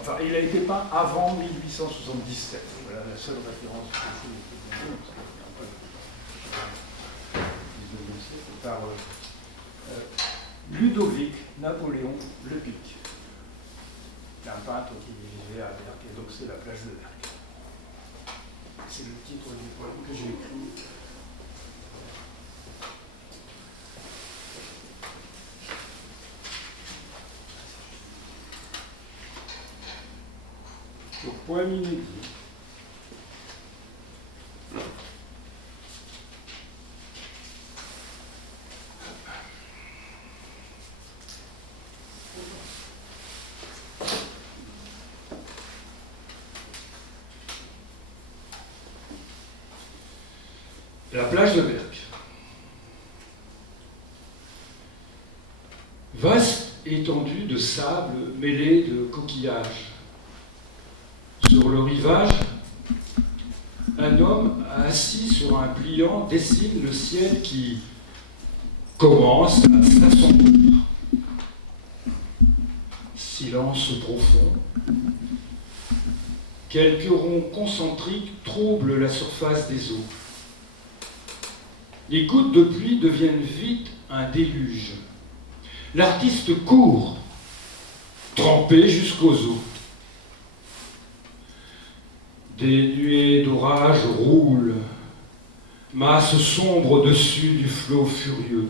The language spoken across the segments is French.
Enfin, il a été peint avant 1877. Voilà la seule référence que je par Ludovic Napoléon Lepic, un peintre qui vivait à Berck, et donc c'est la plage de Berck. C'est le titre du poème que j'ai écrit. Donc, poème inédit. La plage de Berck. Vaste étendue de sable mêlé de coquillages. Sur le rivage, un homme assis sur un pliant dessine le ciel qui commence à s'assombrir. Silence profond. Quelques ronds concentriques troublent la surface des eaux. Les gouttes de pluie deviennent vite un déluge. L'artiste court, trempé jusqu'aux os. Des nuées d'orage roulent, masse sombre au-dessus du flot furieux.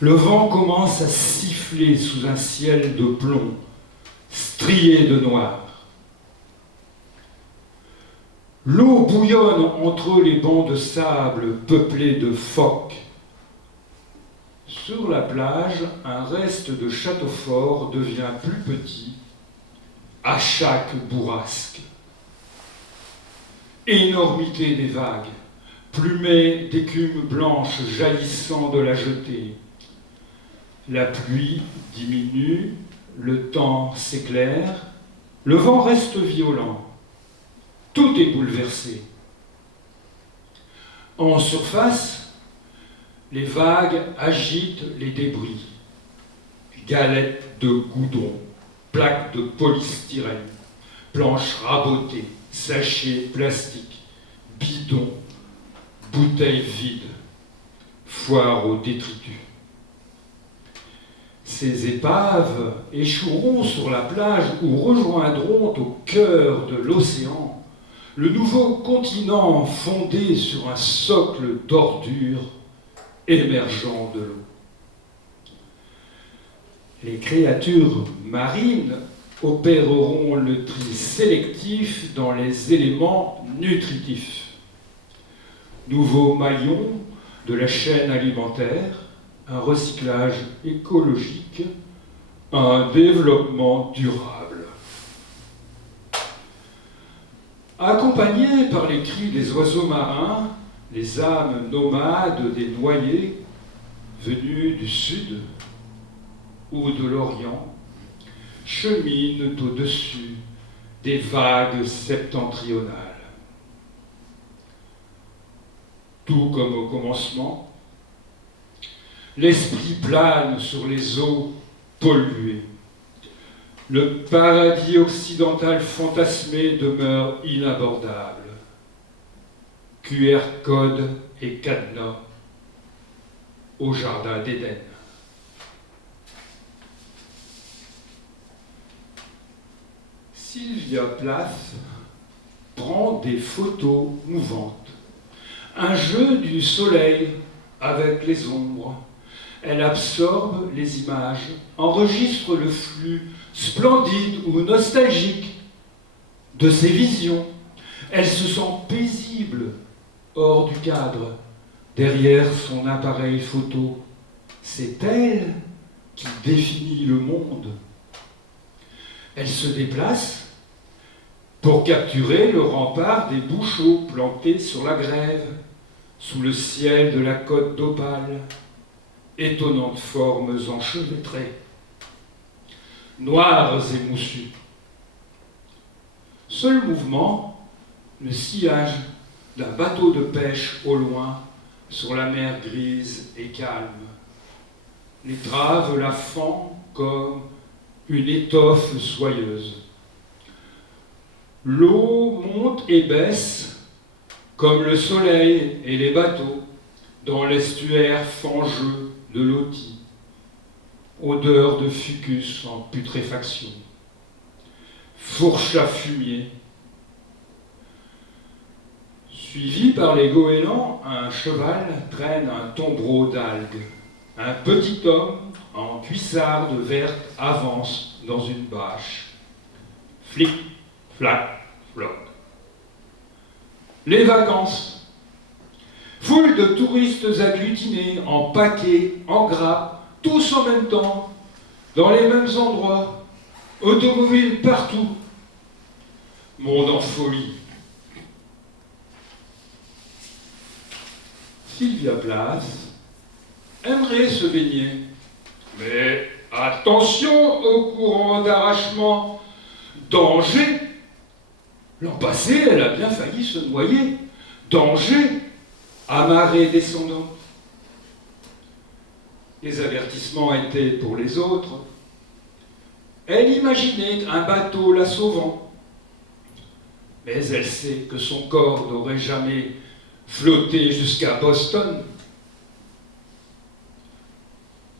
Le vent commence à siffler sous un ciel de plomb, strié de noir. L'eau bouillonne entre les bancs de sable peuplés de phoques. Sur la plage, un reste de château fort devient plus petit à chaque bourrasque. Énormité des vagues, plumées d'écume blanche jaillissant de la jetée. La pluie diminue, le temps s'éclaire, le vent reste violent. Tout est bouleversé. En surface, les vagues agitent les débris. Galettes de goudron, plaques de polystyrène, planches rabotées, sachets plastiques, bidons, bouteilles vides, foire aux détritus. Ces épaves échoueront sur la plage ou rejoindront au cœur de l'océan le nouveau continent fondé sur un socle d'ordures émergeant de l'eau. Les créatures marines opéreront le tri sélectif dans les éléments nutritifs. Nouveau maillon de la chaîne alimentaire, un recyclage écologique, un développement durable. Accompagnés par les cris des oiseaux marins, les âmes nomades des noyés venus du sud ou de l'Orient cheminent au-dessus des vagues septentrionales. Tout comme au commencement, l'esprit plane sur les eaux polluées. Le paradis occidental fantasmé demeure inabordable. QR code et cadenas au jardin d'Éden. Sylvia Plath prend des photos mouvantes. Un jeu du soleil avec les ombres. Elle absorbe les images, enregistre le flux splendide ou nostalgique de ses visions. Elle se sent paisible hors du cadre, derrière son appareil photo. C'est elle qui définit le monde. Elle se déplace pour capturer le rempart des bouchots plantés sur la grève, sous le ciel de la côte d'Opale. Étonnantes formes enchevêtrées, noires et moussues. Seul mouvement, le sillage d'un bateau de pêche au loin sur la mer grise et calme. Les traves la fendent comme une étoffe soyeuse. L'eau monte et baisse, comme le soleil et les bateaux, dans l'estuaire fangeux de Loti, odeur de fucus en putréfaction, fourche à fumier. Suivi par les goélands, un cheval traîne un tombereau d'algues. Un petit homme en cuissarde verte avance dans une bâche. Flic, flac, floc. Les vacances. Foule de touristes agglutinés en paquets, en grappes, tous en même temps, dans les mêmes endroits, automobiles partout. Monde en folie. Sylvia Plath aimerait se baigner, mais attention au courant d'arrachement, danger. L'an passé, elle a bien failli se noyer. Danger à marée descendante. Les avertissements étaient pour les autres. Elle imaginait un bateau la sauvant, mais elle sait que son corps n'aurait jamais flotté jusqu'à Boston.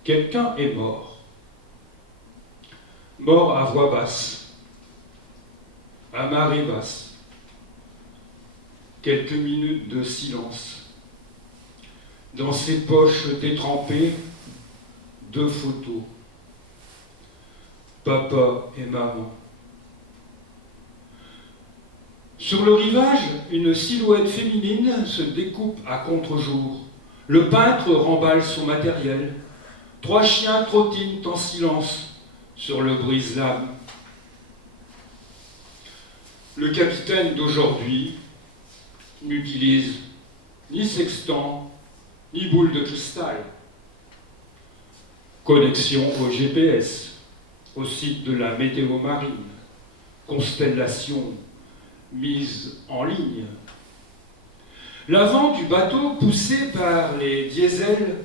Quelqu'un est mort. Mort à voix basse, à marée basse. Quelques minutes de silence. Dans ses poches détrempées, 2 photos. Papa et maman. Sur le rivage, une silhouette féminine se découpe à contre-jour. Le peintre remballe son matériel. 3 chiens trottinent en silence sur le brise-lames. Le capitaine d'aujourd'hui n'utilise ni sextant, ni boule de cristal. Connexion au GPS, au site de la météo marine, constellation mise en ligne. L'avant du bateau, poussé par les diesels,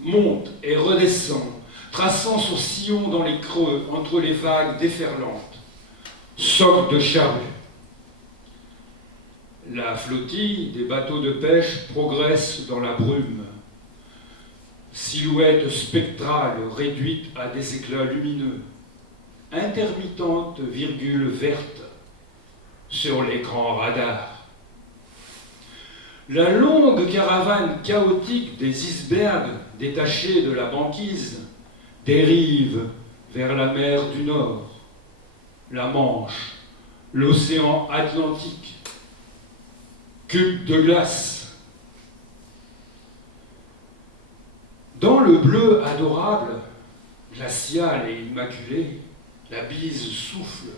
monte et redescend, traçant son sillon dans les creux entre les vagues déferlantes. Soc de charrue. La flottille des bateaux de pêche progresse dans la brume. Silhouette spectrale réduite à des éclats lumineux. Intermittente virgule verte sur l'écran radar. La longue caravane chaotique des icebergs détachés de la banquise dérive vers la mer du Nord, la Manche, l'océan Atlantique, cube de glace. Dans le bleu adorable, glacial et immaculé, la bise souffle.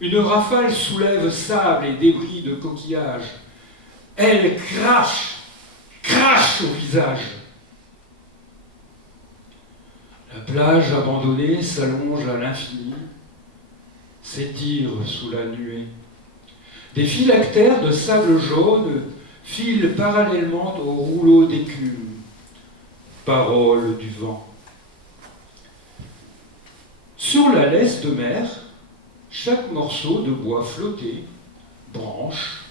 Une rafale soulève sable et débris de coquillages. Elle crache au visage. La plage abandonnée s'allonge à l'infini, s'étire sous la nuée. Des phylactères de sable jaune filent parallèlement au rouleau d'écume. Parole du vent. Sur la laisse de mer, chaque morceau de bois flotté, branche,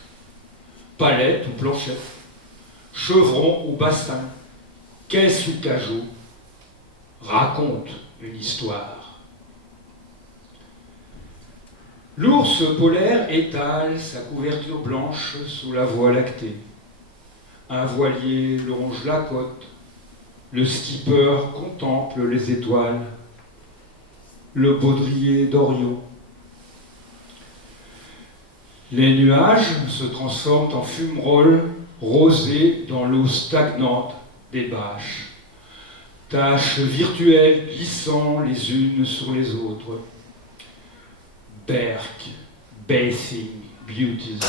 palette ou planchette, chevron ou bassin, caisse ou cajot, raconte une histoire. L'ours polaire étale sa couverture blanche sous la voie lactée. Un voilier longe la côte. Le skipper contemple les étoiles. Le baudrier d'Orion. Les nuages se transforment en fumerolles rosées dans l'eau stagnante des bâches. Taches virtuelles glissant les unes sur les autres. Berk, bathing, beauties.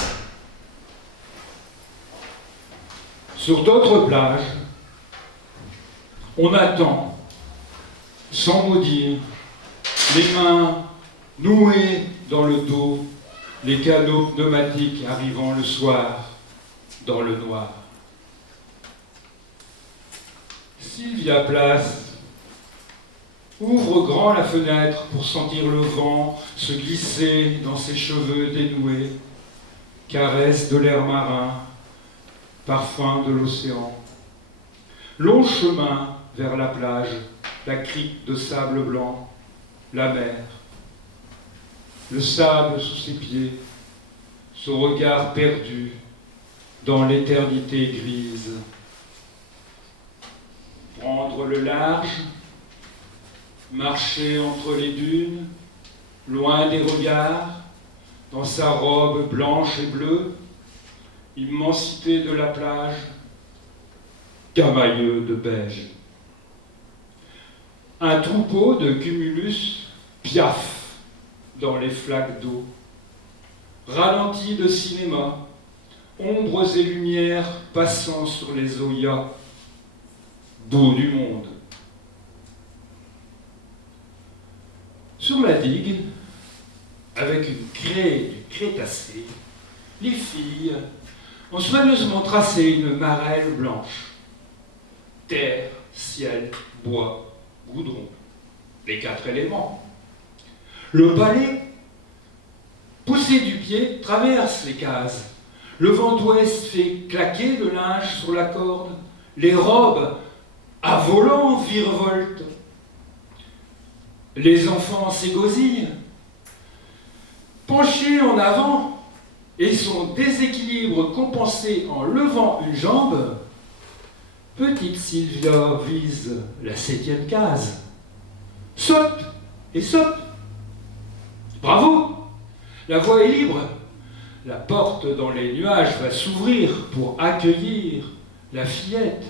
Sur d'autres plages, on attend, sans mot dire, les mains nouées dans le dos, les canots pneumatiques arrivant le soir dans le noir. Sylvia Plath ouvre grand la fenêtre pour sentir le vent se glisser dans ses cheveux dénoués, caresse de l'air marin, parfum de l'océan. Long chemin vers la plage, la crique de sable blanc, la mer, le sable sous ses pieds, son regard perdu dans l'éternité grise. Prendre le large, marcher entre les dunes, loin des regards, dans sa robe blanche et bleue, immensité de la plage, camailleux de beige. Un troupeau de cumulus piaffe dans les flaques d'eau. Ralenti de cinéma, ombres et lumières passant sur les zoyas, bout du monde. Sur la digue, avec une craie du Crétacé, les filles ont soigneusement tracé une marelle blanche. Terre, ciel, bois, goudron, les 4 éléments. Le balai, poussé du pied, traverse les cases. Le vent d'ouest fait claquer le linge sur la corde. Les robes, à volant, virevoltent. Les enfants s'égosillent, penchés en avant, et son déséquilibre compensé en levant une jambe, petite Sylvia vise la 7e case. Saute et saute. Bravo! La voie est libre. La porte dans les nuages va s'ouvrir pour accueillir la fillette.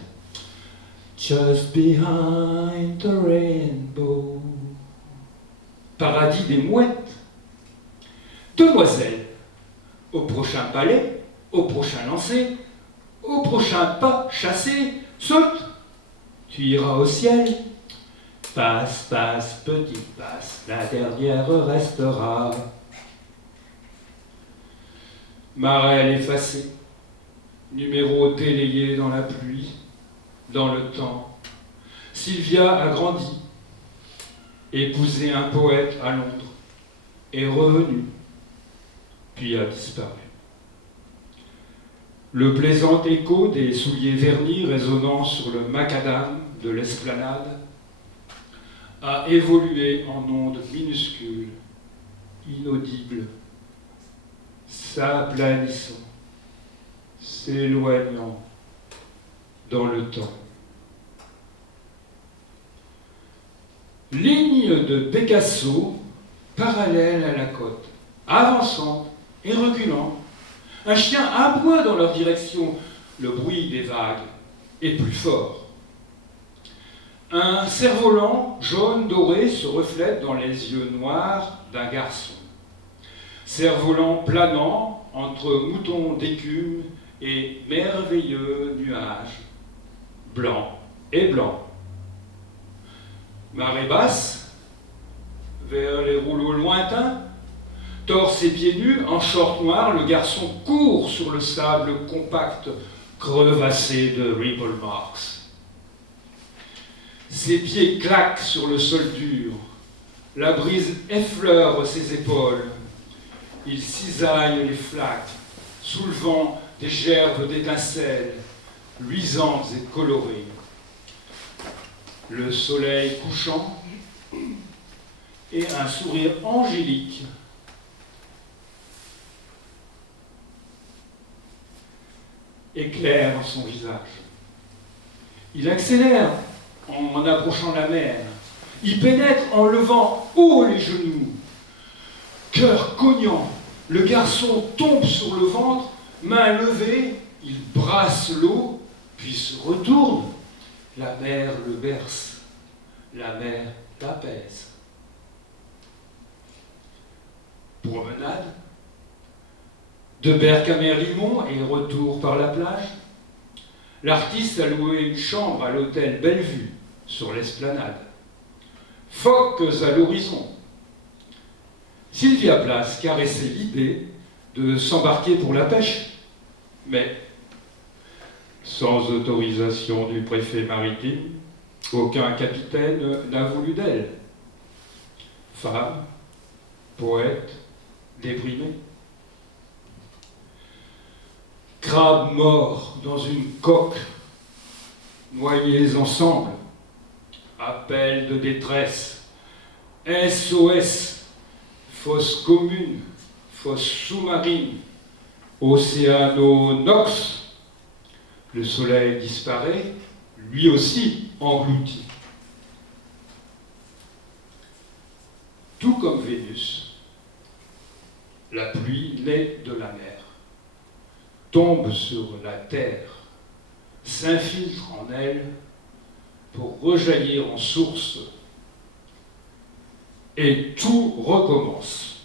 Just behind the rainbow. Paradis des mouettes. Demoiselle, au prochain palais, au prochain lancer, au prochain pas chassé, saute, tu iras au ciel. Passe, passe, petite passe, la dernière restera. Marelle effacée, numéro délayé dans la pluie, dans le temps. Sylvia a grandi, épousé un poète à Londres, est revenue, puis a disparu. Le plaisant écho des souliers vernis résonnant sur le macadam de l'esplanade a évolué en ondes minuscules, inaudibles, s'aplanissant, s'éloignant dans le temps. Ligne de Picasso parallèle à la côte, avançant et reculant. Un chien aboie dans leur direction, le bruit des vagues est plus fort. Un cerf-volant jaune doré se reflète dans les yeux noirs d'un garçon. Cerf-volant planant entre moutons d'écume et merveilleux nuages, blanc et blanc. Marée basse, vers les rouleaux lointains, torse et pieds nus, en short noir, le garçon court sur le sable compact, crevassé de ripple marks. Ses pieds claquent sur le sol dur, la brise effleure ses épaules. Il cisaille les flaques, soulevant des gerbes d'étincelles, luisantes et colorées. Le soleil couchant et un sourire angélique éclaire son visage. Il accélère en approchant la mer. Il pénètre en levant haut les genoux. Cœur cognant, le garçon tombe sur le ventre, main levée, il brasse l'eau, puis se retourne. La mer le berce, la mer l'apaise. Promenade, de Berck à Merlimont et retour par la plage. L'artiste a loué une chambre à l'hôtel Bellevue, sur l'esplanade. Phoques à l'horizon. Sylvia Plath caressait l'idée de s'embarquer pour la pêche, mais sans autorisation du préfet maritime, Aucun capitaine n'a voulu d'elle. Femme, poète, déprimée. Crabes morts dans une coque, noyés ensemble. Appel de détresse. SOS. Fosse commune, fosse sous-marine. Océanonox. Le soleil disparaît, lui aussi englouti. Tout comme Vénus, la pluie naît de la mer, tombe sur la terre, s'infiltre en elle pour rejaillir en source, et tout recommence.